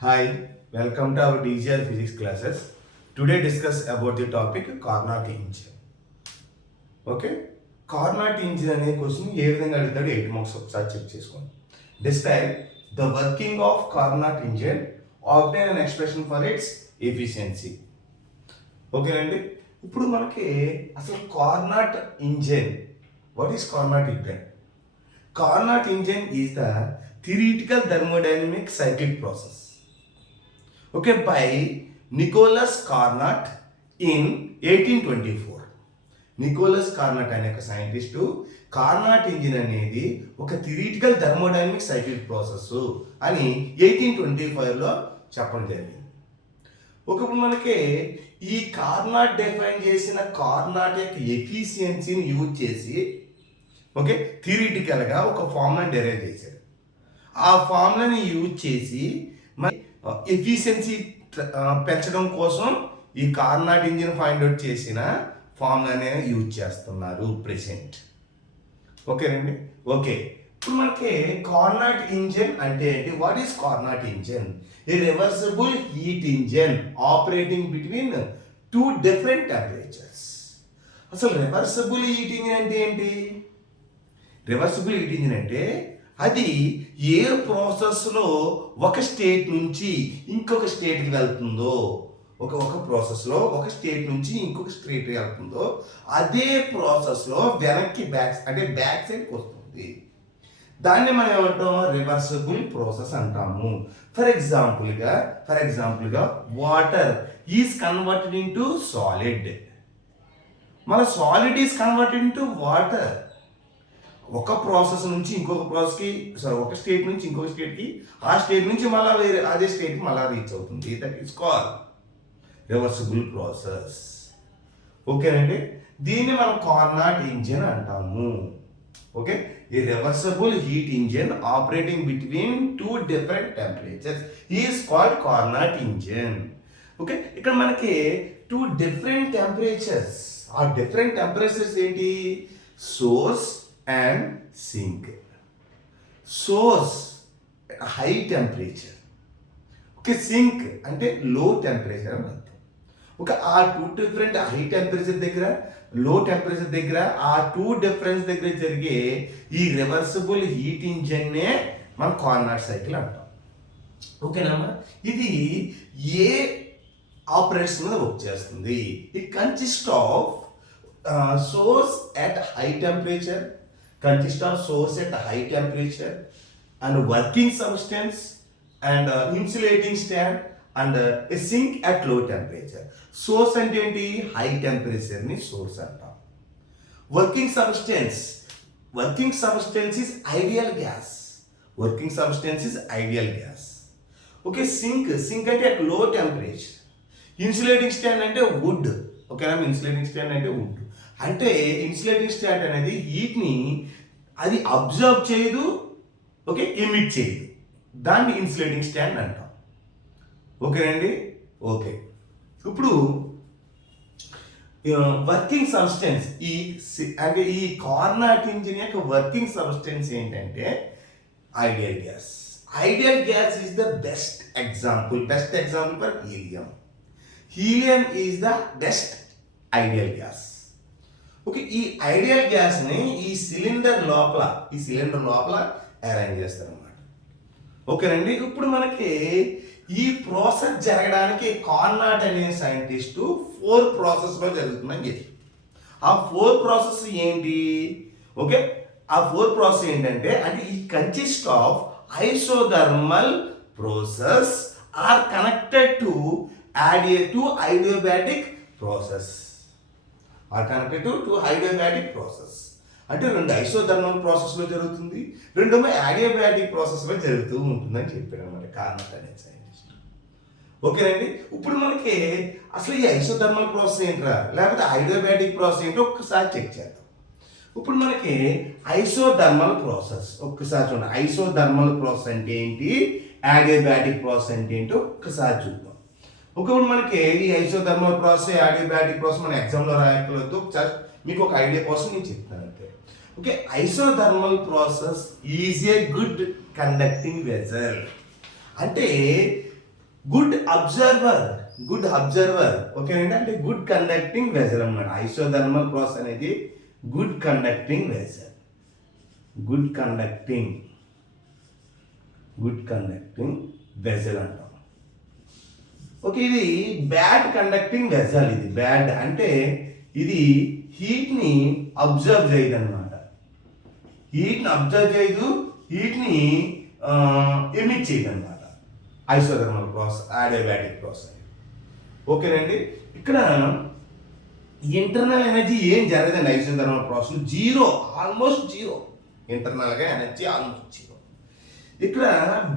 Hi, welcome to our DGR physics classes. Today discuss about the topic Carnot engine. Okay Carnot engine అనే question ఏ విధంగా అడుగుతాడు 8 marks ఒకసారి check చేసుకోండి. Describe the working of Carnot engine, obtain an expression for its efficiency. ఓకేనండి, ఇప్పుడు మనకి అసలు Carnot engine, what is Carnot engine? Carnot engine is the theoretical thermodynamic cyclic process, okay, by Nicolas Carnot in 1824. Nicolas Carnot అనే ఒక scientist Carnot engine అనేది ఒక theoretical thermodynamic cyclic process అని 1825లో చెప్పడం జరిగింది. ఒకప్పుడు మనకి ఈ కార్నాట్ డిఫైన్ చేసిన కార్నాట్ యొక్క ఎఫిషియన్సీని యూజ్ చేసి ఓకే థియరిటికల్గా ఒక ఫార్ములాని డెరైవ్ చేశారు. ఆ ఫార్ములాని యూజ్ చేసి మరి ఎఫిషియన్సీ పెంచడం కోసం ఈ కార్నాట్ ఇంజిన్ ఫైండ్ అవుట్ చేసిన ఫార్ములానే యూజ్ చేస్తున్నారు ప్రెసెంట్. ఓకేనండి, ఓకే. ఇప్పుడు మనకి కార్నాట్ ఇంజిన్ అంటే ఏంటి? What is Carnot engine? A reversible heat engine operating between two different temperatures. అసలు రివర్సిబుల్ హీట్ ఇంజిన్ అంటే ఏంటి? రివర్సిబుల్ హీట్ ఇంజిన్ అంటే అది ఏ ప్రాసెస్లో ఒక స్టేట్ నుంచి ఇంకొక స్టేట్కి వెళ్తుందో, ఒక ప్రాసెస్లో ఒక స్టేట్ నుంచి ఇంకొక స్టేట్కి వెళ్తుందో అదే ప్రాసెస్లో వెనక్కి బ్యాక్ సైడ్కి వస్తుంది. దాన్ని మనం ఏమంటాం? రివర్సిబుల్ ప్రాసెస్ అంటాము. ఫర్ ఎగ్జాంపుల్గా water is converted into solid. మన solid is converted into water. ఒక ప్రాసెస్ నుంచి ఇంకొక ప్రాసెస్కి, ఒక స్టేట్ నుంచి ఇంకొక స్టేట్కి, ఆ స్టేట్ నుంచి మళ్ళీ వేరే అదే స్టేట్కి మళ్ళీ రీచ్ అవుతుంది. That is called reversible process. ఓకేనండి, దీన్ని మనం కార్నాట్ ఇంజిన్ అంటాము. ఓకే, ఈ reversible heat engine operating between two different temperatures is called Carnot engine. Okay, ఇక్కడ మనకి టూ డిఫరెంట్ టెంపరేచర్స్. ఆ డిఫరెంట్ టెంపరేచర్స్ ఏంటి? Source and sink. Source high temperature, okay, sink అంటే లో టెంపరేచర్ అని అర్థం. ఒక ఆ టూ డిఫరెంట్ హై టెంపరేచర్ దగ్గర, లో టెంపరేచర్ దగ్గర, ఆ టూ డిఫరెన్స్ దగ్గర జరిగే ఈ రివర్సిబుల్ హీట్ ఇంజన్నే మనం కార్నాట్ సైకిల్ అంటాం. ఓకేనమ్మా, ఇది ఏ ఆపరేషన్ మీద వర్క్ చేస్తుంది? It consist of swords at high temperature, and working substance and insulating stand and a sink at low temperature. Source అంటే ఏంటి? హై టెంపరేచర్ ని సోర్స్ అంటాం. Working substance is ideal gas. Okay, sink అంటే at low temperature. Insulating stand అంటే wood. ఓకేనా, insulating stand అంటే wood. అంటే insulating stand అనేది హీట్ని అది అబ్జర్వ్ చేయదు, ఓకే, ఎమిట్ చేయదు. దాన్ని ఇన్సులేటింగ్ స్టాండ్ అంటాం. ఓకేనండి, ఓకే. ఇప్పుడు వర్కింగ్ సబ్స్టెన్స్ ఈ కార్నాట్ ఇంజిన్ యొక్క వర్కింగ్ సబ్స్టెన్స్ ఏంటంటే ideal gas. Ideal gas is the best example for helium. Helium is the best ideal gas. Okay, ఈ ఐడియల్ గ్యాస్ని ఈ సిలిండర్ లోపల అరేంజ్ చేస్తారన్నమాట. ఓకేనండి, ఇప్పుడు మనకి ఈ ప్రాసెస్ జరగడానికి కార్నాట్ అనే సైంటిస్టు 4 ప్రాసెస్లో జరుగుతుందని చెప్పి, ఆ 4 ప్రాసెస్ ఏంటి? ఓకే, ఆ 4 ప్రాసెస్ ఏంటంటే ఈ consist of isothermal process are connected to adiabatic process. అంటే 2 ఐసోథర్మల్ ప్రాసెస్లో జరుగుతుంది, 2 అడియాబాటిక్ ప్రాసెస్లో జరుగుతూ ఉంటుందని చెప్పాడు అన్నమాట కార్నాట్ అనే సైంటిస్ట్. ఓకేనండి, ఇప్పుడు మనకి అసలు ఈ ఐసోథర్మల్ ప్రాసెస్ ఏంట్రా, లేకపోతే అడియాబాటిక్ ప్రాసెస్ ఏంటో ఒక్కసారి చెక్ చేద్దాం. ఇప్పుడు మనకి ఐసోథర్మల్ ప్రాసెస్ ఒక్కసారి చూడండి. ఐసోథర్మల్ ప్రాసెస్ అంటే ఏంటి, అడియాబాటిక్ ప్రాసెస్ అంటే ఏంటో ఒక్కసారి చూద్దాం. ఒకప్పుడు మనకి ఈ ఐసోథర్మల్ ప్రాసెస్, అడియాబాటిక్ ప్రాసెస్ మన ఎగ్జామ్లో రాయకూడదు. ఒకసారి మీకు ఒక ఐడియా కోసం నేను చెప్తాను అంతే. Okay, isothermal process is a good conducting vessel. అంటే గుడ్ అబ్జర్వర్ ఓకేనండి, అంటే గుడ్ కండక్టింగ్ వెజల్ అన్నమాట. ఐసోథర్మల్ ప్రాసెస్ అనేది good conducting vessel, good conducting vessel అంటాం. ఓకే, ఇది బ్యాడ్ కండక్టింగ్ వెజల్. ఇది బ్యాడ్ అంటే ఇది హీట్ని అబ్జర్వ్ చేయదు అనమాట, హీట్ని అబ్జర్వ్ చేయదు, హీట్ని ఎమిట్ చేయదు అనమాట. Isothermal process, adiabatic process. ఓకేనండి, ఇక్కడ ఇంటర్నల్ ఎనర్జీ ఏం జరగదండి isothermal process, zero, almost zero. ఇంటర్నల్గా ఎనర్జీ ఆల్మోస్ట్ జీరో. ఇక్కడ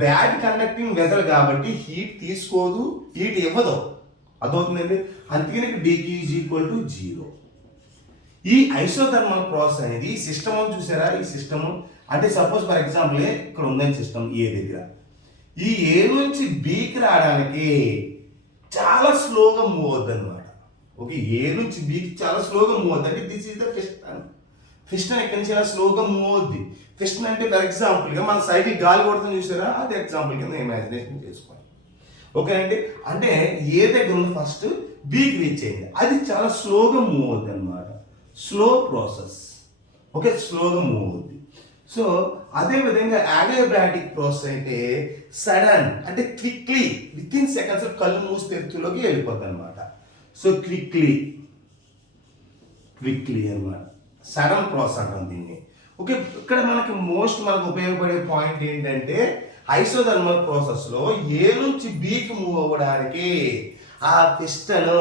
బ్యాడ్ కండక్టింగ్ వెజల్ కాబట్టి హీట్ తీసుకోదు, హీట్ ఇవ్వదు, అదవుతుందండి. అందుకని DQ is equal to zero. ఈ ఐసోథర్మల్ ప్రాసెస్ అనేది సిస్టమ్ చూసారా, ఈ సిస్టమ్ అంటే సపోజ్ ఫర్ ఎగ్జాంపుల్ ఇక్కడ ఉందని సిస్టమ్ ఏ దగ్గర, ఈ ఏ నుంచి బీకి రావడానికి చాలా స్లోగా మూవ్ అవుతుంది అనమాట. ఓకే, ఏ నుంచి బీకి చాలా స్లోగా మూవ్ అవుతుంది, అంటే this is the piston. Piston ఇక్కడ నుంచి చాలా స్లోగా మూవ్ అవుద్ది. పిస్టన్ అంటే ఫర్ ఎగ్జాంపుల్గా మన సైడ్కి గాలి కొడుతుంది చూసారా, అది ఎగ్జాంపుల్ కింద ఇమాజినేషన్ చేసుకోండి. ఓకే అండి, అంటే ఏ దగ్గర ఉంది ఫస్ట్ బీకి రీచ్ అయింది, అది చాలా స్లోగా మూవ్ అవుతుంది అనమాట, స్లో ప్రాసెస్. ఓకే, స్లోగా మూవ్ అవుద్ది. సో అదేవిధంగా అడియాబాటిక్ ప్రాసెస్ అయితే సడన్, అంటే క్విక్లీ విత్ ఇన్ సెకండ్స్ కళ్ళు మూసి తెరుచులోకి వెళ్ళిపోద్ది అనమాట. సో క్విక్లీ అనమాట, సడన్ ప్రాసెస్ అంటాం దీన్ని. ఓకే, ఇక్కడ మనకు ఉపయోగపడే పాయింట్ ఏంటంటే ఐసోథర్మల్ ప్రాసెస్లో ఏ నుంచి బీకి మూవ్ అవ్వడానికి ఆ పిస్టన్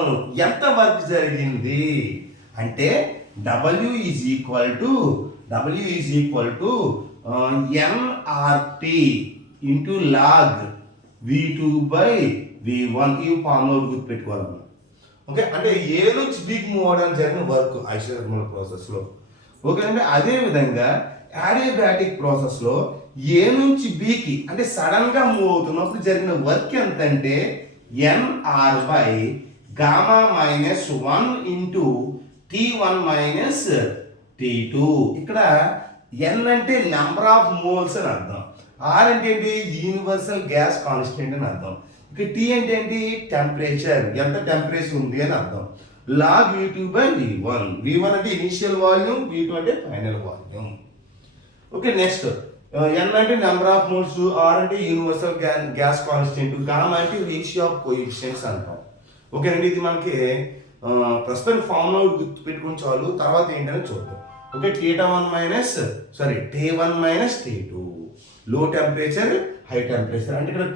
ఎంత వర్క్ జరిగింది అంటే W is equal to nRT into log V2 by V1. ఈ ఫార్ములా గుర్తుపెట్టుకోవాలి. ఓకే, అంటే ఏ నుంచి బీకి మూవ్ అవడానికి జరిగిన వర్క్ ఐసోథర్మల్ ప్రాసెస్లో. ఓకే అంటే అదేవిధంగా అడియాబాటిక్ ప్రాసెస్లో ఏ నుంచి బీకి అంటే సడన్గా మూవ్ అవుతున్నప్పుడు జరిగిన వర్క్ ఎంత అంటే nR by gamma minus 1 into T1 minus T2. ఇక్కడ N అంటే నెంబర్ ఆఫ్ మోల్స్ అని అర్థం, R అంటే ఏంటి యూనివర్సల్ గ్యాస్ కాన్స్టెంట్ అని అర్థం, ఇక T అంటే ఏంటి టెంపరేచర్, ఎంత టెంపరేచర్ ఉంది అని అర్థం. లాగ్ V2 బై V1 అంటే ఇనిషియల్ వాల్యూమ్, V2 అంటే final volume. Okay, next N అంటే నెంబర్ ఆఫ్ మోల్స్, R అంటే యూనివర్సల్ గ్యాస్ కాన్స్టెంట్, గామా అంటే రేషియో ఆఫ్ కోఎఫిషియెంట్స్ అంటాం. ఓకేనండి, ఇది మనకి ప్రస్తుతం ఫార్ములా గుర్తు పెట్టుకుని చాలు, తర్వాత ఏంటని చూద్దాం. ఓకే, T1 మైనస్ T2, లో టెంపరేచర్ హై టెంపరేచర్. అంటే ఇక్కడ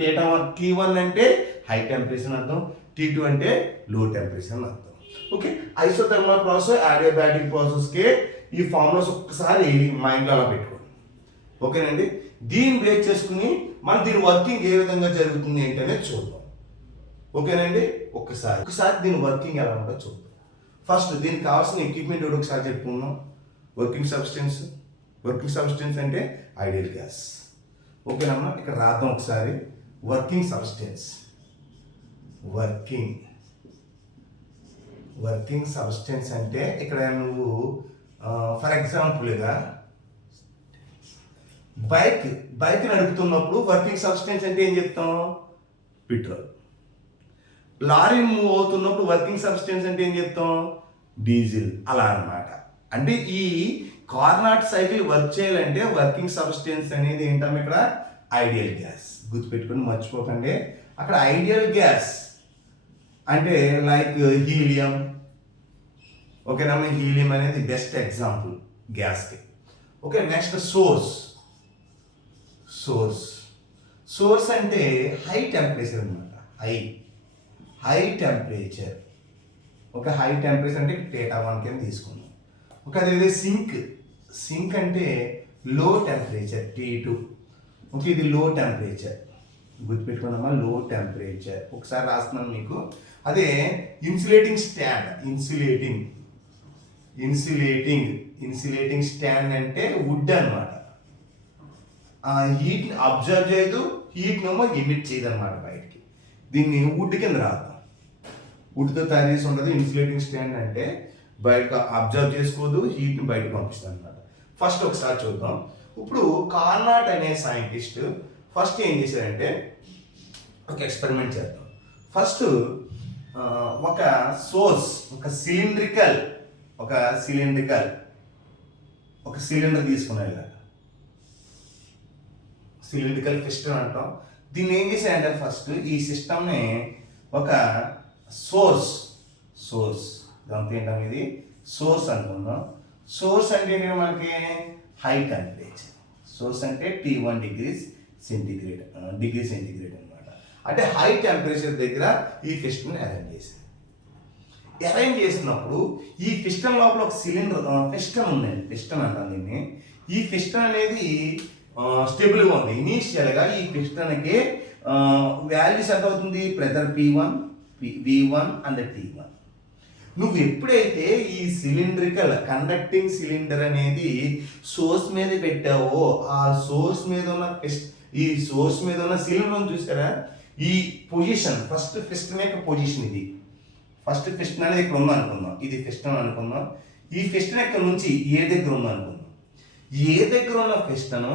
T1 అంటే హై టెంపరేచర్ అర్థం, T2 అంటే లో టెంపరేచర్ అని అర్థం. ఓకే, ఐసోథర్మల్ ప్రాసెస్ అడియాబాటిక్ ప్రాసెస్కి ఈ ఫార్ములాస్ ఒక్కసారి మైండ్లో అలా పెట్టుకోండి. ఓకేనండి, దీన్ని బేస్ చేసుకుని మనం దీని వర్కింగ్ ఏ విధంగా జరుగుతుంది ఏంటనేది చూద్దాం. ఓకేనండి, ఒకసారి దీని వర్కింగ్ ఎలా ఉంటుందో చూద్దాం. ఫస్ట్ దీనికి కావాల్సిన ఎక్విప్మెంట్ ఒకసారి చెప్పుకుందాం. వర్కింగ్ సబ్స్టెన్స్ అంటే ఐడియల్ గ్యాస్. ఓకేనమ్మా, ఇక్కడ రాద్దాం ఒకసారి. వర్కింగ్ సబ్స్టెన్స్ అంటే ఇక్కడ నువ్వు ఫర్ ఎగ్జాంపుల్గా బైక్ నడుపుతున్నప్పుడు వర్కింగ్ సబ్స్టెన్స్ అంటే ఏం చెప్తాం, పెట్రోల్. లారీ మూవ్ అవుతున్నప్పుడు వర్కింగ్ సబ్స్టెన్స్ అంటే ఏం చెప్తాం, డీజిల్. అలా అన్నమాట. అంటే ఈ కార్నాట్ సైకిల్ వర్క్ చేయాలంటే వర్కింగ్ సబ్స్టెన్స్ అనేది ఏంటమ్మా ఇక్కడ ఐడియల్ గ్యాస్. గుర్తుపెట్టుకొని మర్చిపోకండి, అక్కడ ఐడియల్ గ్యాస్ అంటే లైక్ హీలియం. ఓకేనమ్మా, హీలియం అనేది బెస్ట్ ఎగ్జాంపుల్ గ్యాస్కి. ఓకే, నెక్స్ట్ సోర్స్ అంటే హై టెంపరేచర్ అనమాట, హై టెంపరేచర్. ఒక హై టెంపరేచర్ అంటే T1 కింద తీసుకున్నాం. ఒక అదే సింక్ అంటే లో టెంపరేచర్ T2. ఓకే, ఇది లో టెంపరేచర్, గుర్తుపెట్టుకున్నామా, లో టెంపరేచర్. ఒకసారి రాస్తున్నాను మీకు. అదే ఇన్సులేటింగ్ స్టాండ్ అంటే వుడ్ అనమాట. హీట్ని అబ్జర్వ్ చేయదు, హీట్నేమో ఎమిట్ చేయదు అనమాట బయటికి. దీన్ని వుడ్ కింద రాద్దాం. వుడ్తో తయారు చేసి ఉంటుంది ఇన్సులేటింగ్ స్టాండ్ అంటే, బయట అబ్జర్వ్ చేసుకోదు, హీట్ని బయటకు పంపిస్తుంది అనమాట. ఫస్ట్ ఒకసారి చూద్దాం. ఇప్పుడు కార్నాట్ అనే సైంటిస్ట్ ఫస్ట్ ఏం చేశారంటే ఒక ఎక్స్పెరిమెంట్ చేద్దాం. ఫస్ట్ ఒక సోర్స్, ఒక సిలిండర్ తీసుకున్నాను. ఇలా సిలిండ్రికల్ పిస్టన్ అంటాం. దీన్ని ఏం చేశారంటే ఫస్ట్ ఈ సిస్టమ్ని ఒక సోర్స్ దాంతో ఏంటం ఇది సోర్స్ అనుకుందాం. సోర్స్ అంటే ఏంటంటే మనకి హై టెంపరేచర్. సోర్స్ అంటే T1 డిగ్రీ సెంటిగ్రేడ్ అనమాట. అంటే హై టెంపరేచర్ దగ్గర ఈ పిస్టన్ అరేంజ్ చేసినప్పుడు ఈ పిస్టన్ లోపల ఒక పిస్టన్ ఉందండి. పిస్టన్ అంటాం దీన్ని. ఈ పిస్టన్ అనేది స్టేబుల్గా ఉంది. ఇనీషియల్గా ఈ పిస్టన్కి వాల్యూస్ ఎంత అవుతుంది? Pressure P1, V1 and T1. నువ్వు ఎప్పుడైతే ఈ కండక్టింగ్ సిలిండర్ అనేది సోర్స్ మీద పెట్టావో ఆ సోర్స్ మీద ఉన్న సిలిండర్ చూసారా? ఈ పొజిషన్ ఫస్ట్ పిస్టన్ యొక్క పొజిషన్ ఇది. ఫస్ట్ పిస్టన్ అనేది ఇక్కడ ఉందనుకుందాం. ఇది పిస్టన్ అనుకుందాం. ఈ పిస్టన్ ఇక్కడ నుంచి ఏ దగ్గర ఉందనుకుందాం. ఏ దగ్గర ఉన్న పిస్టన్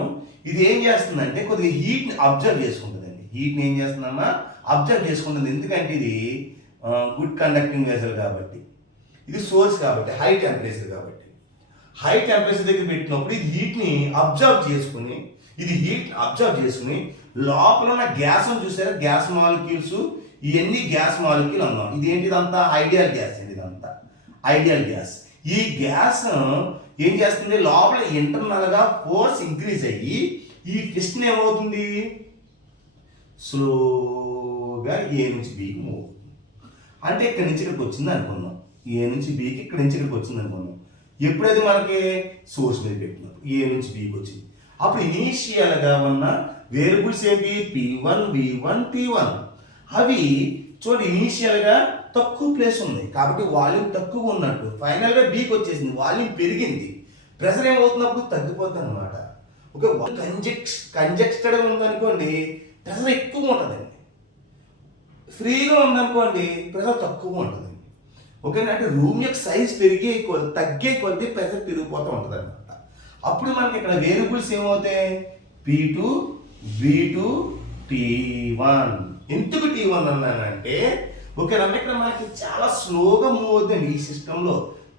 ఇది ఏం చేస్తుందంటే కొద్దిగా హీట్ని అబ్జర్వ్ చేసుకుంటుందండి. హీట్ని ఏం చేస్తుందమ్మా? అబ్జర్వ్ చేసుకుంటుంది. ఎందుకంటే ఇది గుడ్ కండక్టింగ్ వెసల్ కాబట్టి, ఇది సోర్స్ కాబట్టి, హై టెంపరేచర్ కాబట్టి. హై టెంపరేచర్ దగ్గర పెట్టినప్పుడు ఇది హీట్ని అబ్జర్వ్ చేసుకుని లోపల ఉన్న గ్యాస్ చూసారా? గ్యాస్ మాలిక్యూల్స్, ఇవన్నీ గ్యాస్ మాలిక్యూల్ అన్నాం. ఇదంతా ఐడియల్ గ్యాస్. ఈ గ్యాస్ ఏం చేస్తుంది? లోపల ఇంటర్నల్గా ఫోర్స్ ఇంక్రీజ్ అయ్యి ఈ పిస్టన్ ఏమవుతుంది? స్లోగా ఏ నుంచి బీకి మూవ్ అవుతుంది. అంటే ఇక్కడి నుంచి ఇక్కడికి వచ్చింది అనుకుందాం. ఏ నుంచి బీకి ఇక్కడి నుంచి ఇక్కడికి వచ్చింది అనుకుందాం. ఎప్పుడైతే మనకి సోర్స్ మీద పెట్టినప్పుడు ఏ నుంచి బీకి వచ్చింది, అప్పుడు ఇనీషియల్గా ఉన్న వేరియబుల్స్ ఏంటి? P1, V1, T1. అవి చూడండి ఇనీషియల్గా తక్కువ ప్లేస్ ఉంది కాబట్టి వాల్యూమ్ తక్కువ ఉన్నట్టు. ఫైనల్గా బీకి వచ్చేసింది, వాల్యూమ్ పెరిగింది. ప్రెషర్ ఏమవుతున్నప్పుడు తగ్గిపోతుంది అనమాట. ఓకే, కంజెస్టెడ్గా ఉందనుకోండి ప్రెషర్ ఎక్కువ ఉంటుందండి. ఫ్రీగా ఉందనుకోండి ప్రెషర్ తక్కువ ఉంటుందండి. ఓకేనా? అంటే రూమ్ యొక్క సైజ్ తగ్గే కొద్ది ప్రెషర్ పెరిగిపోతూ ఉంటుంది అనమాట. అప్పుడు మనకి ఇక్కడ వేరియబుల్స్ ఏమవుతాయి? P2, V2, T1. ఎందుకు T1 అన్నానంటే ఓకేనా, ఇక్కడ మనకి చాలా స్లోగా మూవ్ అవుతుంది. ఈ సిస్టంలో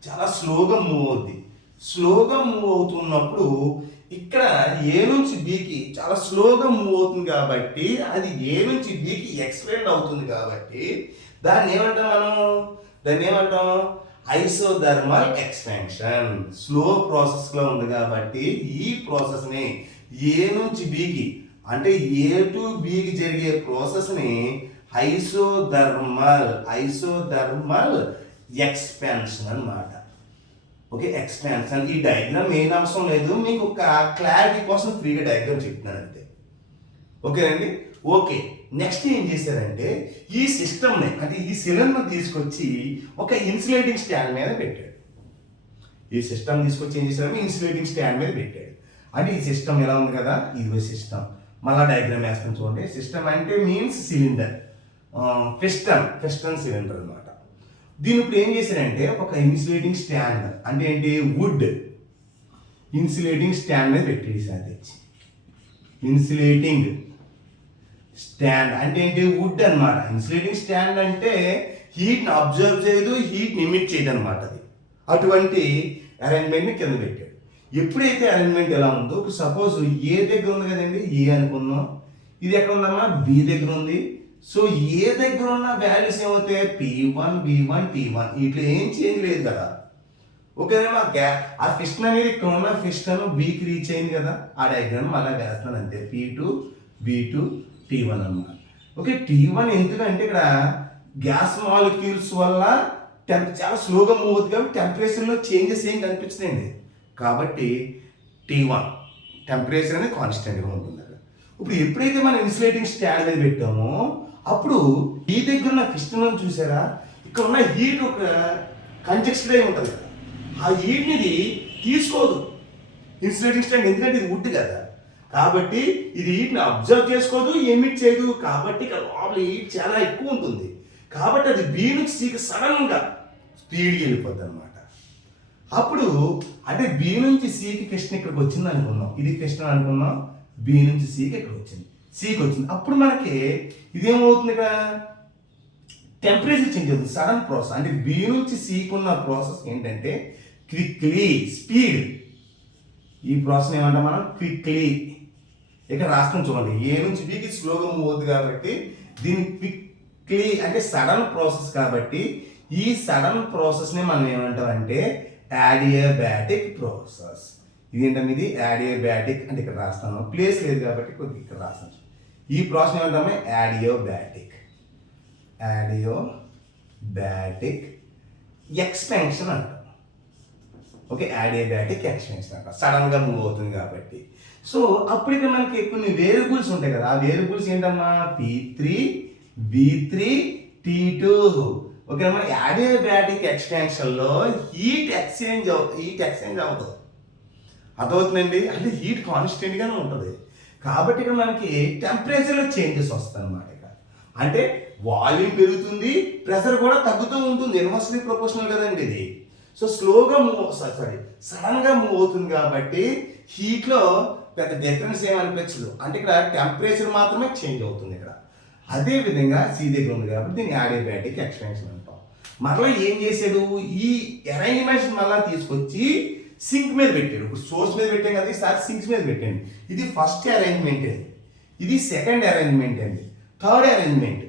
చాలా స్లోగా మూవ్ అవుద్ది. స్లోగా మూవ్ అవుతున్నప్పుడు ఇక్కడ ఏ నుంచి బీకి చాలా స్లోగా మూవ్ అవుతుంది కాబట్టి అది ఏ నుంచి బీకి ఎక్స్టెండ్ అవుతుంది కాబట్టి దాన్ని ఏమంటాం? Isothermal extension. స్లో ప్రాసెస్లో ఉంది కాబట్టి ఈ ప్రాసెస్ని ఏ నుంచి బీకి అంటే ఏ టు బీకి జరిగే ప్రాసెస్ని ఐసోథర్మల్ ఎక్స్పాన్షన్ అన్నమాట. Okay, expansion. ఈ డయాగ్రామ్ ఏం అవసరం లేదు, మీకు ఒక క్లారిటీ కోసం ఫ్రీగా డయాగ్రామ్ చెప్తున్నాను అంతే. ఓకేనండి. ఓకే, నెక్స్ట్ ఏం చేశారంటే ఈ సిస్టమ్ని అంటే ఈ సిలిండర్ తీసుకొచ్చి ఒక ఇన్సులేటింగ్ స్టాండ్ మీద పెట్టాడు. ఈ సిస్టమ్ తీసుకొచ్చి ఏం చేశారంటే ఇన్సులేటింగ్ స్టాండ్ మీద పెట్టాడు. అంటే ఈ సిస్టమ్ ఎలా ఉంది కదా, ఇది సిస్టమ్. మళ్ళా డయాగ్రామ్ వేస్తాను చూడండి. సిస్టమ్ అంటే మీన్స్ సిలిండర్, పిస్టన్ సిలిండర్ అనమాట. దీని ఇప్పుడు ఏం చేశారంటే ఒక ఇన్సులేటింగ్ స్టాండ్ అంటే ఏంటి? వుడ్ ఇన్సులేటింగ్ స్టాండ్ మీద పెట్టేసారు. తెచ్చి ఇన్సులేటింగ్ స్టాండ్ అంటే ఏంటి? వుడ్ అనమాట. ఇన్సులేటింగ్ స్టాండ్ అంటే హీట్ని అబ్జర్వ్ చేయదు, హీట్ని ఇమిట్ చేయదు అనమాట. అది అటువంటి అరేంజ్మెంట్ని కింద పెట్టాడు. ఎప్పుడైతే అరేంజ్మెంట్ ఎలా ఉందో, ఇప్పుడు సపోజ్ ఏ దగ్గర ఉంది కదండి, ఏ అనుకుందాం. ఇది ఎక్కడ ఉందమ్మా? బి దగ్గర ఉంది. సో ఏ దగ్గర ఉన్న వాల్యూస్ ఏమవుతాయి? P1, V1, T1. ఇట్లా ఏం చేంజ్ లేదు కదా. ఓకేనా? ఆ పిస్టన్ అనేది ఇక్కడ ఉన్న పిస్టన్ బీకి రీచ్ అయింది కదా. ఆ డయాగ్రామ్ అలా వేస్తాను అంతే. P2, V2, T1 అన్నమాట. ఓకే, T1 ఎందుకంటే ఇక్కడ గ్యాస్ మాలిక్యూల్స్ వల్ల చాలా స్లోగా మూవ్ అవుతుంది కాబట్టి టెంపరేచర్లో చేంజెస్ ఏం కనిపించదండి. కాబట్టి T1 టెంపరేచర్ అనేది కాన్స్టెంట్గా ఉంటుంది. ఇప్పుడు ఎప్పుడైతే మనం ఇన్సులేటింగ్ స్టాండ్ మీద పెట్టామో అప్పుడు ఈ దగ్గర ఉన్న పిస్టన్ చూసారా? ఇక్కడ ఉన్న హీట్ ఒక కంజెస్టెడ్ అయి ఉంటుంది కదా. ఆ హీట్ని ఇది తీసుకోదు ఇన్సులేటింగ్ స్టాండ్, ఎందుకంటే ఇది వుడ్ కదా. కాబట్టి ఇది హీట్ని అబ్జర్వ్ చేసుకోదు, ఎమిట్ చేయదు. కాబట్టి ఇక్కడ లోపల హీట్ చాలా ఎక్కువ ఉంటుంది. కాబట్టి అది బి నుంచి సికి సడన్గా స్పీడ్గా వెళ్ళిపోద్ది అనమాట. అప్పుడు అంటే బి నుంచి సికి పిస్టన్ ఇక్కడికి వచ్చింది అనుకున్నాం. ఇది పిస్టన్ అనుకున్నాం. బి నుంచి సికి ఇక్కడ వచ్చింది, సికి వచ్చింది. అప్పుడు మనకి ఇదేమవుతుంది? ఇక్కడ టెంపరేచర్ చేంజ్ అవుతుంది, సడన్ ప్రాసెస్. అంటే బి నుంచి సికి ఉన్న ప్రాసెస్ ఏంటంటే క్విక్లీ, స్పీడ్. ఈ ప్రాసెస్ ఏమంటాం మనం? క్విక్లీ. ఇక్కడ రాష్ట్రం చూడండి, ఏ నుంచి బికి స్లోగా మూవ్ అవుతుంది కాబట్టి దీన్ని క్విక్లీ అంటే సడన్ ప్రాసెస్. కాబట్టి ఈ సడన్ ప్రాసెస్ని మనం ఏమంటాం అంటే యాడియాబాటిక్ ప్రాసెస్. ఇదేంటంటే ఇది యాడియాబాటిక్. అంటే ఇక్కడ రాస్తాను, ప్లేస్ లేదు కాబట్టి కొద్దిగా ఇక్కడ రాస్తాను. ఈ ప్రాసెస్ ఏమంటాము? యాడియోబాటిక్. యాడియోబాటిక్ ఎక్స్పెన్షన్ అంటాం. ఓకే, యాడియాబాటిక్ ఎక్స్పెన్షన్ అంటాం, సడన్గా మూవ్ అవుతుంది కాబట్టి. సో అప్పుడు ఇక్కడ మనకి కొన్ని వేరియబుల్స్ ఉంటాయి కదా, ఆ వేరియబుల్స్ ఏంటమ్మా? P3, V3, T2. ఓకేనమ్మా, యాడియాబాటిక్ ఎక్స్పెన్షన్లో హీట్ ఎక్స్చేంజ్ అవుతుంది. అర్థమవుతుందండి? అంటే హీట్ కాన్స్టెంట్గానే ఉంటుంది కాబట్టి ఇక్కడ మనకి టెంపరేచర్లో చేంజెస్ వస్తాయి అన్నమాట. ఇక్కడ అంటే వాల్యూమ్ పెరుగుతుంది, ప్రెషర్ కూడా తగ్గుతూ ఉంటుంది, ఇన్వర్స్లీ ప్రపోర్షనల్ కదండి ఇది. సో స్లోగా సడన్గా మూవ్ అవుతుంది కాబట్టి హీట్లో పెద్ద డిఫరెన్స్ ఏమనిపించదు. అంటే ఇక్కడ టెంపరేచర్ మాత్రమే చేంజ్ అవుతుంది ఇక్కడ. అదే విధంగా సి దగ్గర ఉంది కాబట్టి దీన్ని యాడియాబాటిక్ ఎక్స్పెన్షన్ అంటాం. మరలా ఏం చేశాడు? ఈ అరేంజ్మెంట్స్ మళ్ళీ తీసుకొచ్చి సింక్ మీద పెట్టాడు. ఇప్పుడు సోర్స్ మీద పెట్టాం కదా, ఈసారి సింక్స్ మీద పెట్టండి. ఇది ఫస్ట్ అరేంజ్మెంట్ అండి, ఇది సెకండ్ అరేంజ్మెంట్ అండి, థర్డ్ అరేంజ్మెంట్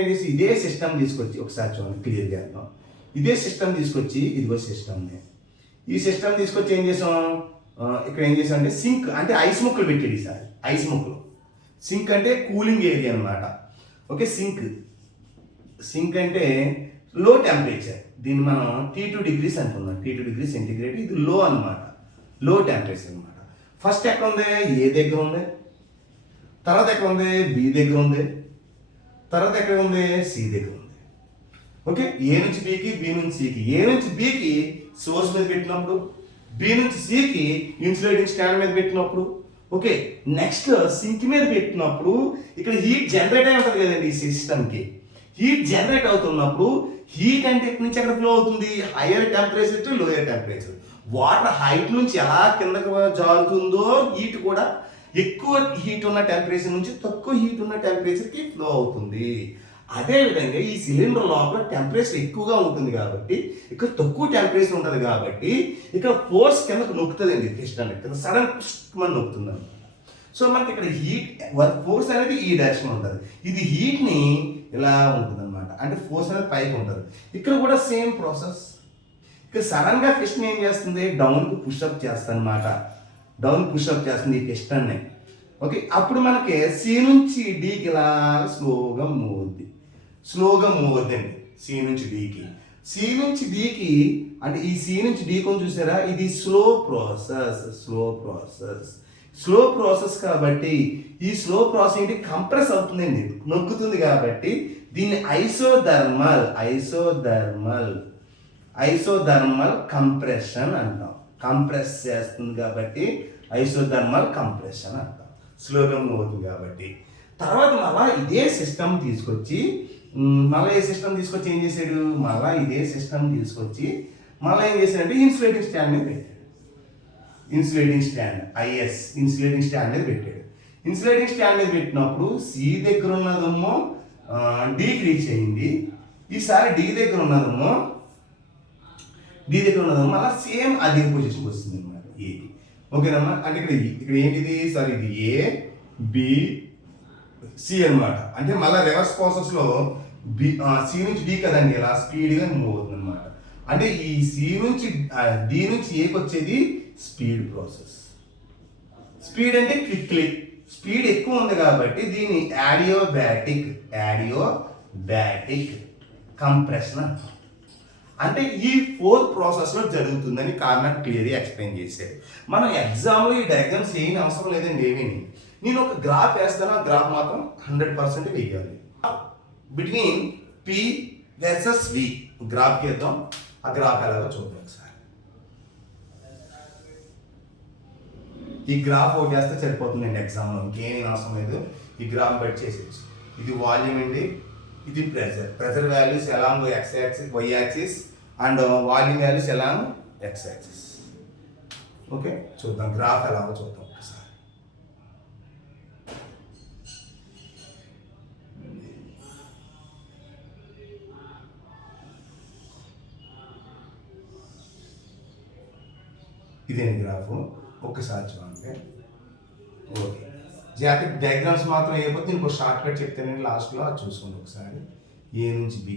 ఏంటి? ఇదే సిస్టమ్ తీసుకొచ్చి ఒకసారి చూడండి క్లియర్ చేద్దాం. ఇదే సిస్టమ్ తీసుకొచ్చి, ఇదిగో సిస్టమ్ని, ఈ సిస్టమ్ తీసుకొచ్చి ఏం చేసాం? ఇక్కడ ఏం చేసాం అంటే సింక్ అంటే ఐస్ ముక్కలు పెట్టాడు. ఈసారి ఐస్ ముక్కలు. సింక్ అంటే కూలింగ్ ఏరియా అనమాట. ఓకే, సింక్ అంటే లో టెంపరేచర్. దీన్ని మనం T2 degrees అనుకుందాం, T2 degrees సెంటిగ్రేడ్. ఇది లో అనమాట, లో టెంపరేచర్ అనమాట. ఫస్ట్ ఎక్కడ ఉంది? ఏ దగ్గర ఉంది, తర్వాత ఎక్కడ ఉంది? బి దగ్గర ఉంది, తర్వాత ఎక్కడ ఉంది? సి దగ్గర ఉంది. ఓకే, ఏ నుంచి బికి, బి నుంచి సికి. ఏ నుంచి బికి సోర్స్ మీద పెట్టినప్పుడు, బి నుంచి సికి ఇన్సులేటింగ్ స్టాండ్ మీద పెట్టినప్పుడు. ఓకే, నెక్స్ట్ సింక్ మీద పెట్టినప్పుడు ఇక్కడ హీట్ జనరేట్ అయి ఉంటుంది కదండి. ఈ సిస్టమ్కి హీట్ జనరేట్ అవుతున్నప్పుడు హీట్ అంటే ఎక్కడి నుంచి ఎక్కడ ఫ్లో అవుతుంది? Hire temperature to lower temperature. Water height నుంచి ఎలా కిందకు జారుతుందో హీట్ కూడా ఎక్కువ హీట్ ఉన్న టెంపరేచర్ నుంచి తక్కువ హీట్ ఉన్న టెంపరేచర్కి ఫ్లో అవుతుంది. అదేవిధంగా ఈ సిలిండర్ లోపల టెంపరేచర్ ఎక్కువగా ఉంటుంది కాబట్టి ఇక్కడ తక్కువ టెంపరేచర్ ఉంటుంది కాబట్టి ఇక్కడ ఫోర్స్ కిందకు నొక్కుతుందండి. పిస్టన్ కింద సడన్ మనం నొక్కుతుంది అనమాట. సో మనకి ఇక్కడ హీట్ ఫోర్స్ అనేది ఈ డైరెక్షన్ ఉంటుంది, ఇది హీట్ని ఇలా ఉంటుంది అనమాట. అంటే ఫోర్స్ అనేది పైకి ఉంటుంది. ఇక్కడ కూడా సేమ్ ప్రాసెస్. ఇక్కడ సడన్గా పిస్టన్ ఏం చేస్తుంది? డౌన్కి పుషప్ చేస్తుంది అనమాట. డౌన్ పుషప్ చేస్తుంది ఈ పిస్టన్ని. ఓకే, అప్పుడు మనకి సి నుంచి డీకి ఇలా స్లోగా మూవ్ అవుద్ది. అండి సి నుంచి డీకి. సి నుంచి డీకి అంటే ఈ సి నుంచి డీ కొని చూసారా? ఇది స్లో ప్రాసెస్ కాబట్టి ఈ స్లో ప్రాసెస్ ఏంటి? కంప్రెస్ అవుతుందండి, నొక్కుతుంది కాబట్టి దీన్ని ఐసోథర్మల్ కంప్రెషన్ అంటాం. కంప్రెస్ చేస్తుంది కాబట్టి ఐసోథర్మల్ కంప్రెషన్ అంటాం, స్లోగా మూవ్ అవుతుంది కాబట్టి. తర్వాత మళ్ళీ ఇదే సిస్టమ్ తీసుకొచ్చి ఏం చేశాడు? మళ్ళీ ఇదే సిస్టమ్ తీసుకొచ్చి ఏం చేశాడంటే ఇన్సులేటింగ్ స్టాండ్ మీద పెట్టాడు. ఇన్సులేటింగ్ స్టాండ్ మీద పెట్టాడు. ఇన్సులేటింగ్ స్టాండ్ మీద పెట్టినప్పుడు సి దగ్గర ఉన్నదేమో డీకి రీచ్ అయింది. ఈసారి డి దగ్గర ఉన్నదేమో మళ్ళీ సేమ్ అదే పొజిషన్కి వస్తుంది అనమాట, ఏకి. ఓకేనమ్మా, అంటే ఇక్కడ ఏంటిది? సార్ ఇది ఏ బి సి అనమాట. అంటే మళ్ళీ రివర్స్ ప్రాసెస్లో సి నుంచి డి కదండి, ఇలా స్పీడ్గా మూవ్ అవుతుంది అనమాట. అంటే ఈ సి నుంచి డి నుంచి ఏకి వచ్చేది స్పీడ్ ప్రాసెస్. స్పీడ్ అంటే క్విక్లీ, స్పీడ్ ఎక్కువ ఉంది కాబట్టి దీన్ని యాడియోబాటిక్ కంప్రెషన్ అంటాం. అంటే ఈ 4 ప్రాసెస్లో జరుగుతుందని కార్నాట్ క్లియర్గా ఎక్స్ప్లెయిన్ చేశారు. మనం ఎగ్జామ్లో ఈ డయాగ్రామ్స్ ఏమీ అవసరం లేదండి, ఏమీ. నేను ఒక గ్రాఫ్ వేస్తాను, ఆ గ్రాఫ్ మాత్రం 100% వేయాలి. బిట్వీన్ పి వర్సెస్ వి గ్రాఫ్ గీద్దాం. ఆ గ్రాఫ్ ఎలాగో చూద్దాం ఒకసారి. ఈ గ్రాఫ్ ఒకటి వేస్తే సరిపోతుందండి ఎగ్జామ్లో, ఇంకేమీ అవసరం లేదు. ఈ గ్రాఫ్ బట్టి చేసేసి ఇది వాల్యూమ్ అండి, ఇది pressure values along x axis y axis and volume values along x axis. Okay, చూద్దాం గ్రాఫ్ ఎలాగో చూద్దాం ఒకసారి. ఇదేంటి గ్రాఫ్ ఒక్కసారి చూడండి. ఓకే, జాకెట్ డయాగ్రామ్స్ మాత్రం అయిపోతే ఇంకో షార్ట్ కట్ చెప్తానండి లాస్ట్లో, అది చూసుకోండి ఒకసారి. ఏ నుంచి బి,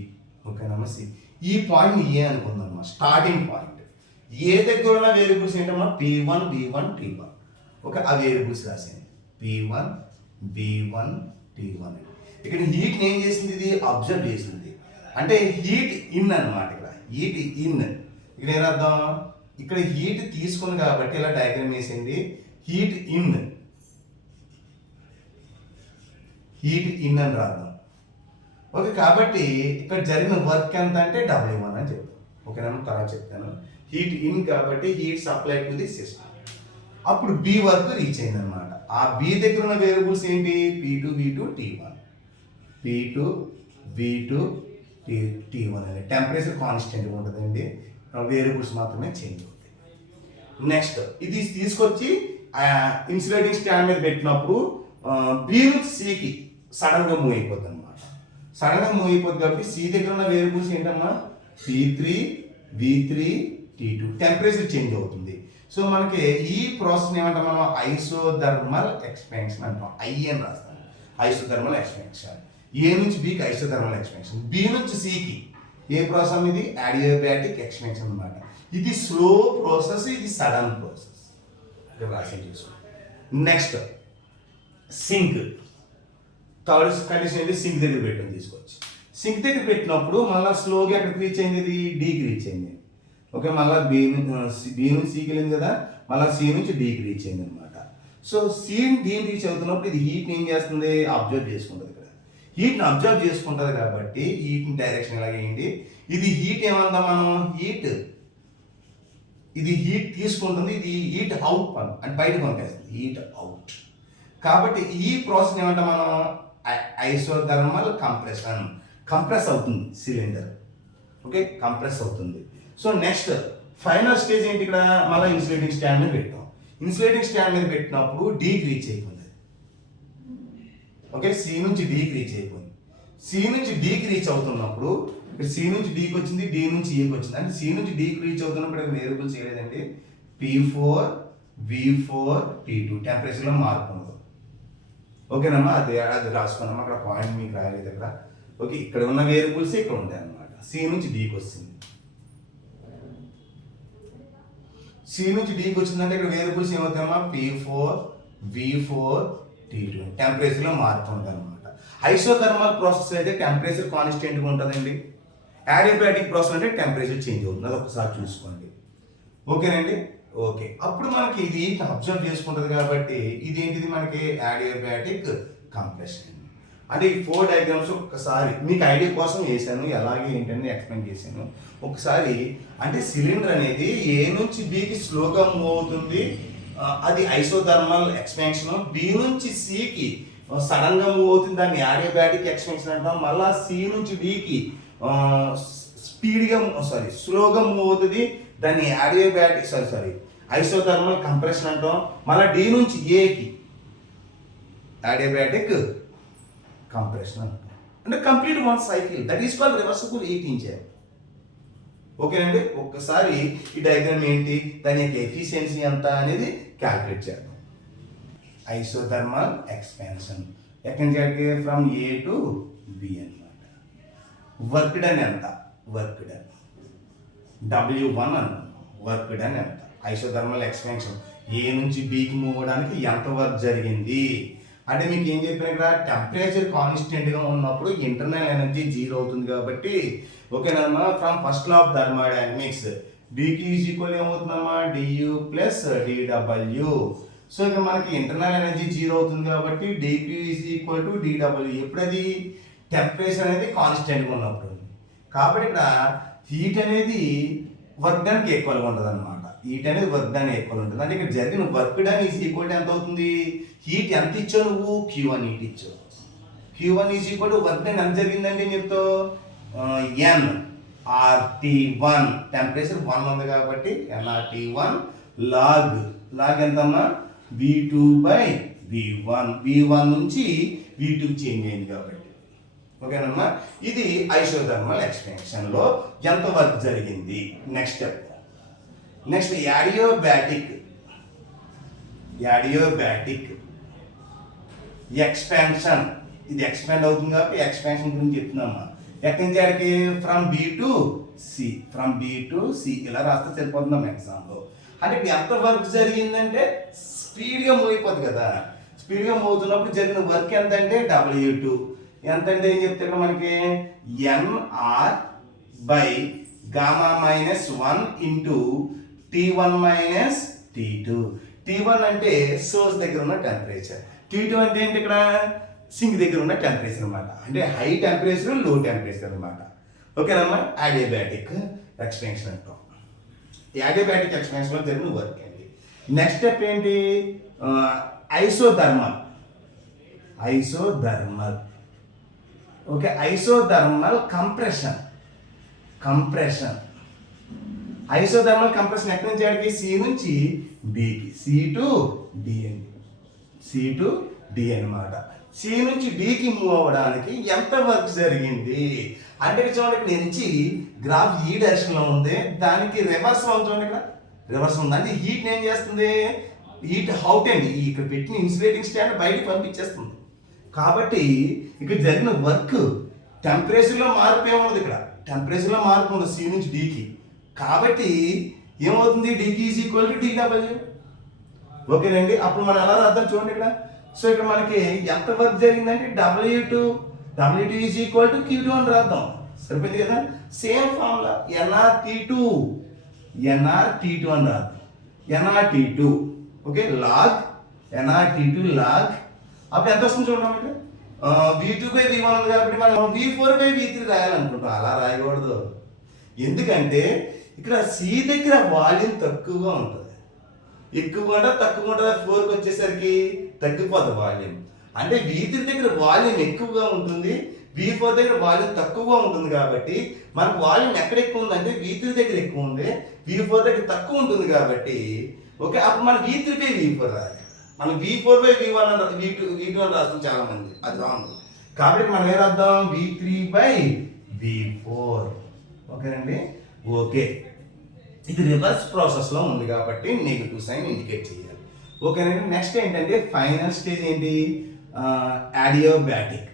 ఓకేనమ్మా. సి, ఈ పాయింట్ ఏ అనుకుందమ్మా స్టార్టింగ్ పాయింట్. ఏ దగ్గర ఉన్న వేరియబుల్స్ ఏంటమ్మా P1 B1 T1. ఓకే, ఆ వేరియబుల్స్ రాసాను P1 B1 T1. ఇక్కడ హీట్ని ఏం చేసింది, ఇది అబ్జర్వ్ చేసింది, అంటే హీట్ ఇన్ అన్నమాట. ఇక్కడ హీట్ ఇన్, ఇక్కడ ఏం అర్థం, ఇక్కడ హీట్ తీసుకుంది కాబట్టి ఇలా డయాగ్రామ్ వేసింది. హీట్ ఇన్ అని రాద్దాం. ఓకే, కాబట్టి ఇక్కడ జరిగిన వర్క్ ఎంత అంటే W1 అని చెప్తాం. ఓకేనా, తర్వాత చెప్తాను. హీట్ ఇన్ కాబట్టి heat supply to the system. అప్పుడు బి వర్క్ రీచ్ అయింది అనమాట. ఆ బి దగ్గర ఉన్న వేరియబుల్స్ ఏంటి, P2 V2 T1, P2 V2 T1 అనే టెంపరేచర్ కాన్స్టెంట్గా ఉంటుందండి, వేరియబుల్స్ మాత్రమే చేంజ్ అవుతాయి. నెక్స్ట్ ఇది తీసుకొచ్చి ఇన్సులేటింగ్ స్టాండ్ మీద పెట్టినప్పుడు బి నుంచి సికి సడన్గా మూవ్ అయిపోతుంది అనమాట. సడన్గా మూవ్ అయిపోతుంది కాబట్టి సి దగ్గర ఉన్న వేరియబుల్స్ ఏంటమ్మా P3 V3 T2, temperature change అవుతుంది. సో మనకి ఈ ప్రాసెస్ ఏమంటాం మనం, ఐసోథర్మల్ ఎక్స్పాన్షన్ అంటాం. ఐ అని రాస్తాం, ఐసోథర్మల్ ఎక్స్పాన్షన్. ఏ నుంచి బికి ఐసోథర్మల్ ఎక్స్పాన్షన్, బి నుంచి సికి ఏ ప్రాసెస్, ఇది అడియాబాటిక్ ఎక్స్పాన్షన్ అనమాట. ఇది స్లో ప్రాసెస్, ఇది సడన్ ప్రాసెస్. రాసి చూసుకో. నెక్స్ట్ సింక్, థర్డ్ కండిషన్ ఏంటి, సింక్ దగ్గర పెట్టింది తీసుకొచ్చి. సింక్ దగ్గర పెట్టినప్పుడు మళ్ళీ స్లోగా ఎక్కడికి రీచ్ అయింది, ఇది డీకి రీచ్ అయింది. ఓకే, మళ్ళీ బి నుంచి సికి వెళ్ళింది కదా, మళ్ళీ సి నుంచి డీకి రీచ్ అయింది అనమాట. సో సి డీని రీచ్ అవుతున్నప్పుడు ఇది హీట్ని ఏం చేస్తుంది, అబ్జర్వ్ చేసుకుంటుంది. ఇక్కడ హీట్ని అబ్జర్వ్ చేసుకుంటుంది కాబట్టి హీట్ని డైరెక్షన్ ఎలాగేయండి, ఇది హీట్ ఏమన్నా మనం హీట్, ఇది హీట్ తీసుకుంటుంది, ఇది హీట్ అవుట్ అంటే బయటకు పంపేస్తుంది, హీట్ అవుట్. కాబట్టి ఈ ప్రాసెస్ ఏమంటాం మనం, ఐసోథర్మల్ కంప్రెషన్. కంప్రెస్ అవుతుంది సిలిండర్. ఓకే, కంప్రెస్ అవుతుంది. సో నెక్స్ట్ ఫైనల్ స్టేజ్ ఏంటి, ఇక్కడ మళ్ళీ ఇన్సులేటింగ్ స్టాండ్ మీద పెట్టాం. ఇన్సులేటింగ్ స్టాండ్ మీద పెట్టినప్పుడు డీకి రీచ్ అయిపోయింది. ఓకే, సి నుంచి డీకి రీచ్ అయిపోయింది. సి నుంచి డీకి రీచ్ అవుతున్నప్పుడు ఇక్కడ సి నుంచి డీకి వచ్చింది, డి నుంచి ఏకి వచ్చింది. అంటే సి నుంచి డీకి రీచ్ అవుతున్నప్పుడు ఇక్కడ వేరియబుల్స్ ఏలేదండి, P4 V4 T2, టెంపరేచర్లో మార్పు ఉండదు. ఓకేనమ్మా, అది రాసుకున్నామా, అక్కడ పాయింట్ మీకు రాయలేదు అక్కడ. ఓకే, ఇక్కడ ఉన్న వేరియబుల్స్ ఇక్కడ ఉంటాయి అన్నమాట. సి నుంచి డీకి వస్తుంది, సి నుంచి డీకి వచ్చిందంటే ఇక్కడ వేరియబుల్స్ ఏమవుతాయమ్మా P4 V4 T2, టెంపరేచర్లో మార్పు ఉంటుంది అనమాట. ఐసోథర్మల్ ప్రాసెస్ అయితే టెంపరేచర్ కాన్స్టెంట్గా ఉంటుందండి. అడియాబాటిక్ ప్రాసెస్ అంటే టెంపరేచర్ చేంజ్ అవుతుంది, అది ఒకసారి చూసుకోండి. ఓకేనండి. ఓకే, అప్పుడు మనకి ఇది అబ్జర్వ్ చేసుకుంటుంది కాబట్టి ఇదేంటిది మనకి అడియాబాటిక్ కంప్రెషన్. అంటే ఈ 4 డయాగ్రామ్స్ ఒక్కసారి మీకు ఐడియా కోసం వేసాను, ఎలాగే ఏంటని ఎక్స్ప్లెయిన్ చేశాను. ఒకసారి అంటే సిలిండర్ అనేది ఏ నుంచి బికి స్లోగా మూవ్ అవుతుంది, అది ఐసోథర్మల్ ఎక్స్పాన్షన్. బి నుంచి సికి సడన్గా మూవ్ అవుతుంది, దాన్ని అడియాబాటిక్ ఎక్స్పాన్షన్ అంటాం. మళ్ళీ సి నుంచి డికి స్పీడ్గా స్లోగా మూవ్ అవుతుంది, దాన్ని అడియాబాటిక్ ఐసోథర్మల్ కంప్రెషన్ అంటాం. మళ్ళీ డి నుంచి ఏకి అడియాబాటిక్ కంప్రెషన్ అంటాం. అంటే complete one cycle, that is called reversible heat engine. ఓకేనండి. ఒక్కసారి ఈ డయాగ్రామ్ ఏంటి, దాని యొక్క ఎఫిషియన్సీ ఎంత అనేది క్యాల్కులేట్ చేద్దాం. ఐసోథర్మల్ ఎక్స్పాన్షన్ ఎక్కడి నుంచి ఫ్రమ్ ఏ టు బి అనమాట. వర్క్ డన్ ఎంత, వర్క్ డన్ W1 అన్నాం. వర్క్ డన్ ఎంత, ఐసోథర్మల్ ఎక్స్పాన్షన్ ఏ నుంచి బికి మూవ్ అవడానికి ఎంత వర్క్ జరిగింది అంటే మీకు ఏం చెప్పిన ఇక్కడ టెంపరేచర్ కాన్స్టెంట్గా ఉన్నప్పుడు ఇంటర్నల్ ఎనర్జీ 0 అవుతుంది కాబట్టి ఓకేనమ్మా. From first law of thermodynamics DQ is equal ఏమవుతుందమ్మా డియు ప్లస్ డిడబ్ల్యూ. సో ఇక్కడ మనకి ఇంటర్నల్ ఎనర్జీ 0 అవుతుంది కాబట్టి DQ is equal to DW. ఎప్పుడది టెంపరేచర్ అనేది కాన్స్టెంట్గా ఉన్నప్పుడు. కాబట్టి ఇక్కడ హీట్ అనేది వర్క్ డన్కి ఈక్వల్గా ఉంటుంది అనమాట. హీట్ అనేది వర్క్ డన్ ఈక్వల్ ఉంటుంది. అంటే ఇక్కడ జరిగిన work done is equal to ఎంత అవుతుంది, హీట్ ఎంత ఇచ్చావు నువ్వు Q1 హీట్ ఇచ్చావు. Q1 is equal to work done ఎంత జరిగిందంటే ఏం చెప్తావు nRT1, టెంపరేచర్ 1 ఉంది కాబట్టి nRT1 లాగ్ ఎంతమ్మా V2/V1. V1 నుంచి V2 చేంజ్ అయింది కాబట్టి ఓకేనమ్మా. ఇది ఐసోథర్మల్ ఎక్స్పాన్షన్లో ఎంత వర్క్ జరిగింది. Next step next adiabatic expansion. ఇది ఎక్స్పాండ్ అవుతుంది కాబట్టి ఎక్స్పాన్షన్ గురించి చెప్తున్నామా. ఎక్కడి నుంచి ఆడికి ఫ్రమ్ బి టు సి ఇలా రాస్తే సరిపోతున్నాం ఎగ్జామ్లో. అంటే ఇప్పుడు ఎంత వర్క్ జరిగిందంటే స్పీడ్గా మూవ్ అయిపోద్ది కదా. స్పీడ్గా మూవ్ అవుతున్నప్పుడు జరిగిన వర్క్ ఎంత అంటే W2 ఎంత అంటే ఏం చెప్తే ఇక్కడ మనకి NR by gamma minus 1 into T1 minus T2. T1 అంటే సోర్స్ దగ్గర ఉన్న టెంపరేచర్, T2 అంటే ఏంటి ఇక్కడ సింక్ దగ్గర ఉన్న టెంపరేచర్ అనమాట. అంటే హై టెంపరేచర్ లో టెంపరేచర్ అనమాట. ఓకేనమ్మా. యాడియాబ్యాటిక్ ఎక్స్పాన్షన్ అంటాం. యాడియాబ్యాటిక్ ఎక్స్పాన్షన్లో జరిగిన వర్క్ అండి. నెక్స్ట్ స్టెప్ ఏంటి, isothermal. Okay, isothermal compression. Isothermal compression ఎక్కడి నుంచి ఆడికి సి నుంచి డికి, సి టు డి అనమాట. సి నుంచి డికి మూవ్ అవ్వడానికి ఎంత వర్క్ జరిగింది అంటే చూడండి, ఇక్కడ నుంచి గ్రాఫ్ ఈ డైరెక్షన్లో ఉంది, దానికి రివర్స్ చూడండి, ఇక్కడ రివర్స్ ఉంది. అంటే హీట్ ఏం చేస్తుంది, హీట్ అవుట్ అండి, ఇక్కడ పెట్టిన ఇన్సులేటింగ్ స్టాండ్ బయటకు పంపించేస్తుంది. కాబట్టి ఇక్కడ జరిగిన వర్క్ టెంపరేచర్లో మార్పు ఏముంది, ఇక్కడ టెంపరేచర్లో మార్పు ఉంది సి నుంచి డికి. కాబట్టి ఏమవుతుంది, డికి ఈజ్ ఈక్వల్ టు DW. ఓకేనండి. అప్పుడు మనం ఎలా రాద్దాం చూడండి ఇక్కడ. సో ఇక్కడ మనకి ఎంత వర్క్ జరిగిందంటే W2 is equal to Q2 అని రాద్దాం. సరిపోయింది కదా. సేమ్ ఫార్ములా NRT2 అని రాద్దాం. NRT2 okay, log NRT2 log. అప్పుడు ఎంత వస్తుంది చూడండి ఇక్కడ, V2/V1 ఉంది కాబట్టి మనం V4/V3 రాయాలనుకుంటాం. అలా రాయకూడదు. ఎందుకంటే ఇక్కడ సి దగ్గర వాల్యూమ్ తక్కువగా ఉంటుంది, ఎక్కువగా తక్కువ ఉంటుంది. 4కి వచ్చేసరికి తగ్గిపోతుంది వాల్యూమ్. అంటే V3 దగ్గర వాల్యూమ్ ఎక్కువగా ఉంటుంది, V4 దగ్గర వాల్యూమ్ తక్కువగా ఉంటుంది. కాబట్టి మనకు వాల్యూమ్ ఎక్కడ ఎక్కువ ఉందంటే V3 దగ్గర ఎక్కువ ఉంది, V4 దగ్గర తక్కువ ఉంటుంది. కాబట్టి ఓకే, అప్పుడు మనం V3/V4 రాయాలి. మనం V4/V1 V2 అని రాస్తాం చాలా మంది, అది రాంగ్. కాబట్టి మనం ఏం రాద్దాం, V3/V4. ఓకేనండి. ఓకే, ఇది రివర్స్ ప్రాసెస్లో ఉంది కాబట్టి నెగిటివ్ సైన్ ఇండికేట్ చేయాలి. ఓకేనండి. నెక్స్ట్ ఏంటంటే ఫైనల్ స్టేజ్ ఏంటి, యాడియోబ్యాటిక్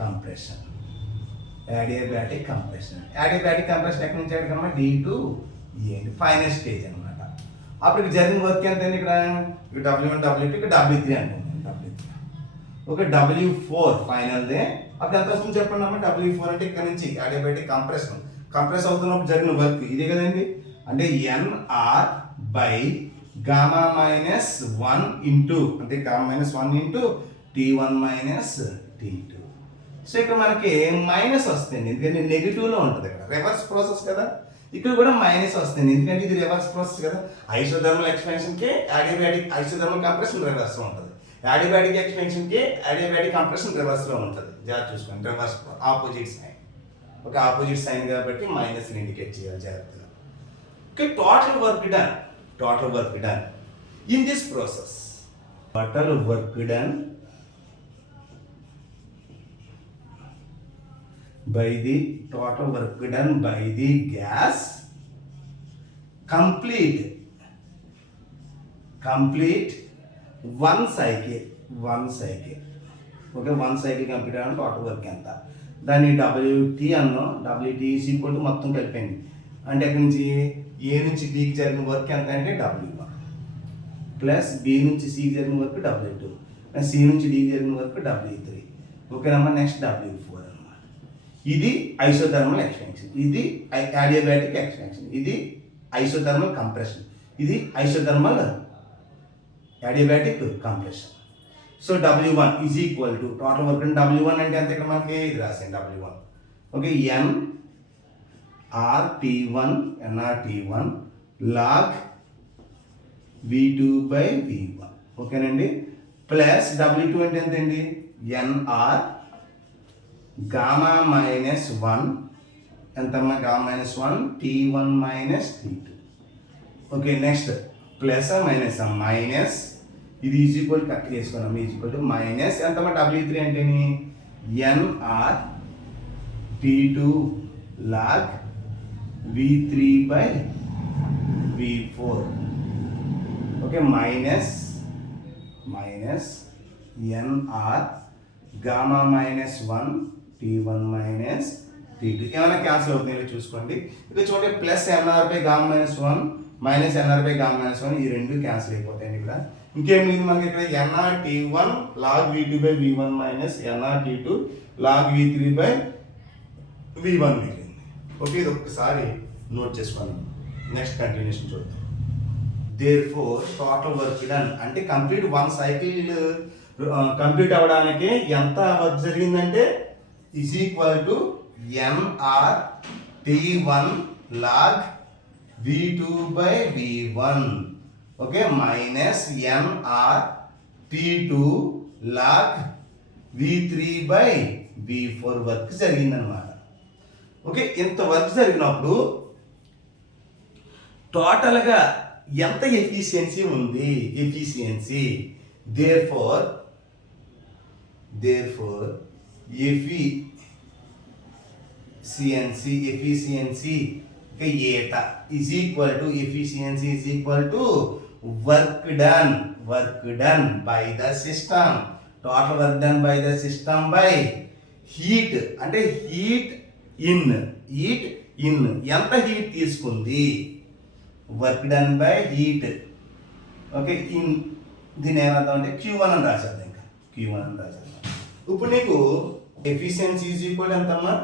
కంప్రెషన్. యాడియోబ్యాటిక్ కంప్రెషన్ ఎక్కడి నుంచి ఎక్కడికమ్మా, D to E అండి, ఫైనల్ స్టేజ్ అనమాట. అప్పుడు జరిగిన వర్క్ ఎంత అండి, ఇక్కడ W1 W2 ఇక్కడ W3 అనుకుంటాం. Okay, W4 ఫైనల్దే. అప్పుడు ఎంత వస్తుంది చెప్పండి అమ్మ. W4 అంటే ఇక్కడ నుంచి యాడియాబ్యాటిక్ కంప్రెస్ అవుతున్నప్పుడు జరిగిన వర్క్ ఇదే కదండి. అంటే NR by gamma minus 1 into, అంటే gamma minus 1 into T1 minus T2. So ఇక్కడ మనకి మైనస్ వస్తుంది, ఎందుకంటే నెగిటివ్లో ఉంటుంది. ఇక్కడ రివర్స్ ప్రాసెస్ కదా, ఇక్కడ కూడా మైనస్ వస్తుంది, ఎందుకంటే ఇది రివర్స్ ప్రాసెస్ కదా. ఐసోథర్మల్ ఎక్స్పాన్షన్కి ఐసోథర్మల్ కంప్రెషన్ రివర్స్లో ఉంటుంది, యాడియాబ్యాటిక్ ఎక్స్పాన్షన్కి యాడియాబ్యాటిక్ కంప్రెషన్ రివర్స్లో ఉంటుంది. జాగ్రత్త చూసుకోండి, రివర్స్ ఆపోజిట్ సైన్. ఒక ఆపోజిట్ సైన్ కాబట్టి మైనస్ని ఇండికేట్ చేయాలి జాగ్రత్తగా. Okay, total work done in this process. Total work done by the gas complete one cycle. Okay, one cycle complete and total work ఎంత, దాన్ని WT అన్నాం. WT ఈజ్ ఈక్వల్ టు మొత్తం కలిపండి. అంటే అక్కడి నుంచి A నుంచి Bకి జరిగిన వర్క్ ఎంత అంటే W1 ప్లస్ B నుంచి Cకి జరిగిన వర్క్ W2 ప్లస్ C నుంచి Dకి జరిగిన వర్క్ W3. ఓకేనమ్మా. నెక్స్ట్ W4 అన్నమాట. ఇది ఐసోథర్మల్ ఎక్స్పాన్షన్, ఇది యాడియాబ్యాటిక్ ఎక్స్పాన్షన్, ఇది ఐసోథర్మల్ కంప్రెషన్, ఇది isothermal adiabatic compression. So W1 is equal to total work W1 అంటే ఎంత, ఇక్కడ మనకి ఇది రాసాను W1. Okay, NRT1 log V2/V1. ఓకేనండి. ప్లస్ W2 అంటే ఎంత అండి, NR గామా మైనస్ 1 ఎంతమ్మా, gamma minus 1 T1 minus T2. Okay, next plus minus minus, ఇది ఈజ్ ఈక్వల్ కట్ చేసుకున్నాం, ఈజ్ ఈక్వల్ టు మైనస్ ఎంతమ్మా W3 అంటేని NR T2 log V3 by V4. Okay, minus NR gamma minus 1 T1 minus T2. ఏమైనా cancel అవుతుందో చూసుకోండి. ఇక చూడండి plus NR by gamma minus 1 minus NR by gamma minus 1 ఈ రెండు cancel అయిపోతాయండి ఇక్కడ. ఇంకేం మిగిలింది మనకి ఇక్కడ NR T1 log V2 by V1 minus NR T2 log V3 by V1 మిగిలింది. ఓకే, ఇది ఒక్కసారి నోట్ చేసుకోండి. నెక్స్ట్ కంటిన్యూషన్ చూద్దాం. Therefore total work done అంటే కంప్లీట్ వన్ సైకిల్ కంప్లీట్ అవ్వడానికి ఎంత వర్క్ జరిగిందంటే is equal to NR T1 log V2 by V1 okay minus NR T2 log V3 by V4 work జరిగిందనమాట. Okay, ఇంత work జరిగినప్పుడు టోటల్గా ఎంత ఎఫిషియన్సీ ఉంది? Efficiency therefore efficiency eta is equal to efficiency is equal to work done by the system, total work done by the system by heat అంటే heat in ఎంత heat తీసుకుంది? Work done by heat. Okay, in దీని ఏమర్థం అంటే Q1 అని రాసేద్దాం. ఇంకా Q1 అని రాసేద్దాం. ఇప్పుడు నీకు ఎఫిషియన్సీ ఈజ్ ఈక్వల్ ఎంతమ్మా?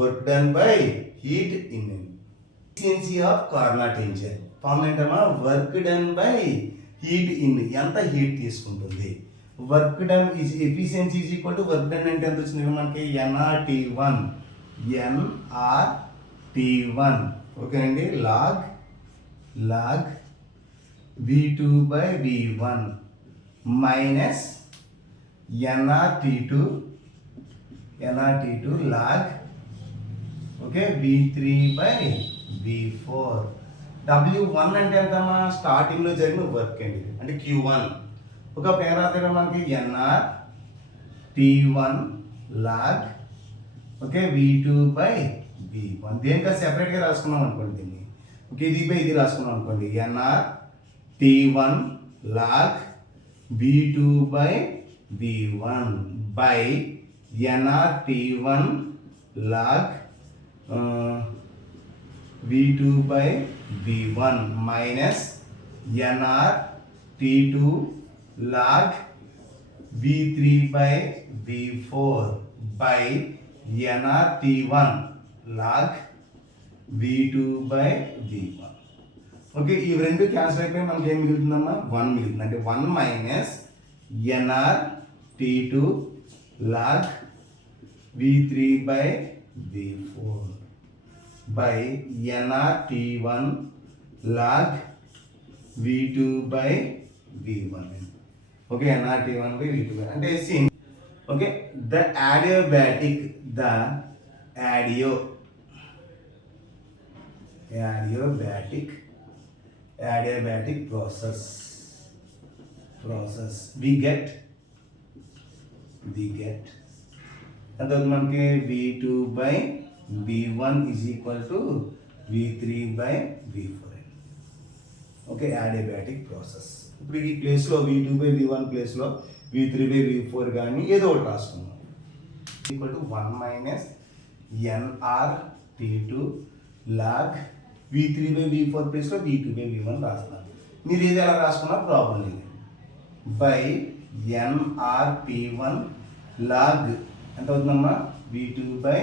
Work done by heat in. Efficiency of Carnot engine form ఏంటమ్మా? Work done by heat in ఎంత హీట్ తీసుకుంటుంది? Work done is efficiency is equal to work done అంటే ఎంత వచ్చింది మనకి? NR T1 ఓకే అండి log V2 by V1 minus NR T2 log okay V3 by V4. W1 అంటే ఎంతమ్మా? స్టార్టింగ్లో జరిగిన వర్క్ అండి అంటే Q1. ఒక పేరు రాస్తే మనకి NR T1 log okay V2 by V1. దేనికా సెపరేట్గా రాసుకున్నాం అనుకోండి దీన్ని. ఓకే, ఇది బై ఇది రాసుకున్నాం అనుకోండి. NR T1 log V2 by V1 by NR T1 log V2 by V1 minus NR T2 log V3 by V4 by NR T1 log V2 by V1. Okay, ఈ రెండు క్యాన్సిల్ అయిపోయి మనకి ఏం మిగులుతుందమ్మా? 1 మిగులుతుంది. అంటే 1 minus NR T2 log V3 by V4 by NR T1 log V2 by V1. Okay, NR T1 by V2 అంటే okay the adiabatic process we get and then మనకి V2 by V1 is equal to V3 by V4. Okay, adiabatic process. ఇప్పుడు ఈ ప్లేస్లో V2 by V1 ప్లేస్లో V3 by V4 కానీ ఏదో ఒకటి రాసుకున్నాం. Equal to 1 minus NR T2 log V3 by V4 ప్లేస్లో V2 by V1 రాస్తున్నాను. మీరు ఏది ఎలా రాసుకున్నా ప్రాబ్లం లేదు. బై NR T1 log ఎంత అవుతుందమ్మా? V2 by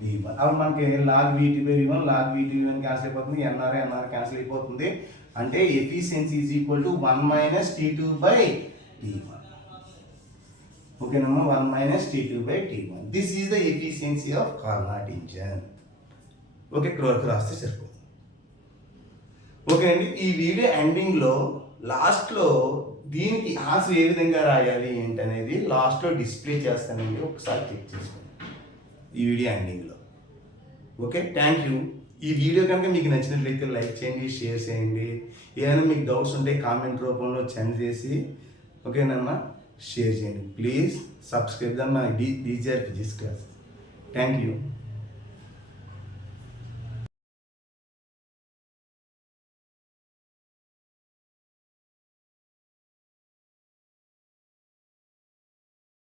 V1. అప్పుడు మనకి log V2 by V1 log V2 by V1 cancel అయిపోతుంది. NR క్యాన్సిల్ అయిపోతుంది. అంటే efficiency is equal to 1 minus T2 by T1. ఓకేనమ్మా, 1 minus T2 by T1. This is the efficiency of Carnot engine. Okay, ఇక్కడ వరకు రాస్తే సరిపోతుంది. Okay అండి, ఈ వీడియో ఎండింగ్లో లాస్ట్లో దీనికి ఆన్సర్ ఏ విధంగా రాయాలి ఏంటనేది లాస్ట్లో డిస్ప్లే చేస్తానండి. ఒకసారి చెక్ చేసుకోండి ఈ వీడియో ఎండింగ్లో. Okay, thank you. ఈ వీడియో కనుక మీకు నచ్చినట్లయితే లైక్ చేయండి, షేర్ చేయండి. ఏదైనా మీకు డౌట్స్ ఉంటే కామెంట్ రూపంలో సెండ్ చేసి ఓకేనమ్మా షేర్ చేయండి. Please subscribe the my DGR physics class. Thank you.